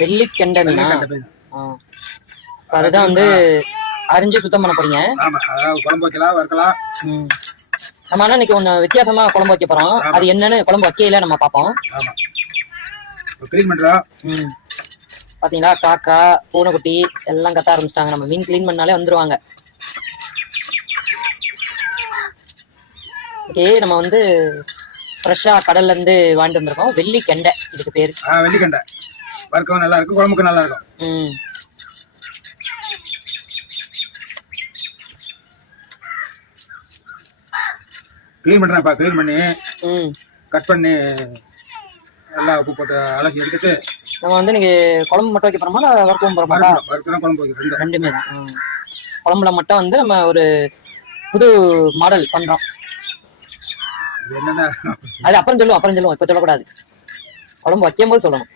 வெள்ளிக்கெண்டை மீனா? அதுதான் வந்து அரிஞ்சு சுத்தம் பண்ண போறீங்க. குழம்பு வைக்கலாம், வறுக்கலாம். நம்ம ஆனா இன்னைக்கு ஒண்ணு வித்தியாசமா குழம்பு வைக்க போறோம். அது என்னன்னு குழம்பு வைக்கையில நம்ம பார்ப்போம். பாத்தீங்களா, காக்கா பூனைக்குட்டி எல்லாம் கத்த ஆரம்பிச்சிட்டாங்க. நம்ம மீன் கிளீன் பண்ணாலே வந்துருவாங்க. ஓகே, நம்ம வந்து ஃப்ரெஷ்ஷா கடல்ல இருந்து வாங்கிட்டு வந்திருக்கோம். வெள்ளிக்கெண்டை இதுக்கு பேரு. வெள்ளிக்கெண்டை வறுக்கவும் நல்லா இருக்கும், குழம்புக்கு நல்லா இருக்கும். கிளீன் பண்றேன்ப்பா. கிளீன் பண்ணி கட் பண்ணி நல்லா உப்பு போட்டு அலசி எடுத்துட்டு நம்ம வந்து இன்னைக்கு குழம்பு மட்டும் வைக்க போறோமா, வறுக்கவும் போறோமா? வறுக்கிறோம், குழம்பு வைக்கிறோம், ரெண்டுமே தான். குழம்புல மட்டும் வந்து நம்ம ஒரு புது மாடல் பண்றோம். என்னன்னா அது அப்புறம் சொல்லுவோம், இப்ப சொல்லக்கூடாது. குழம்பு வைக்கும் போது சொல்லணும்.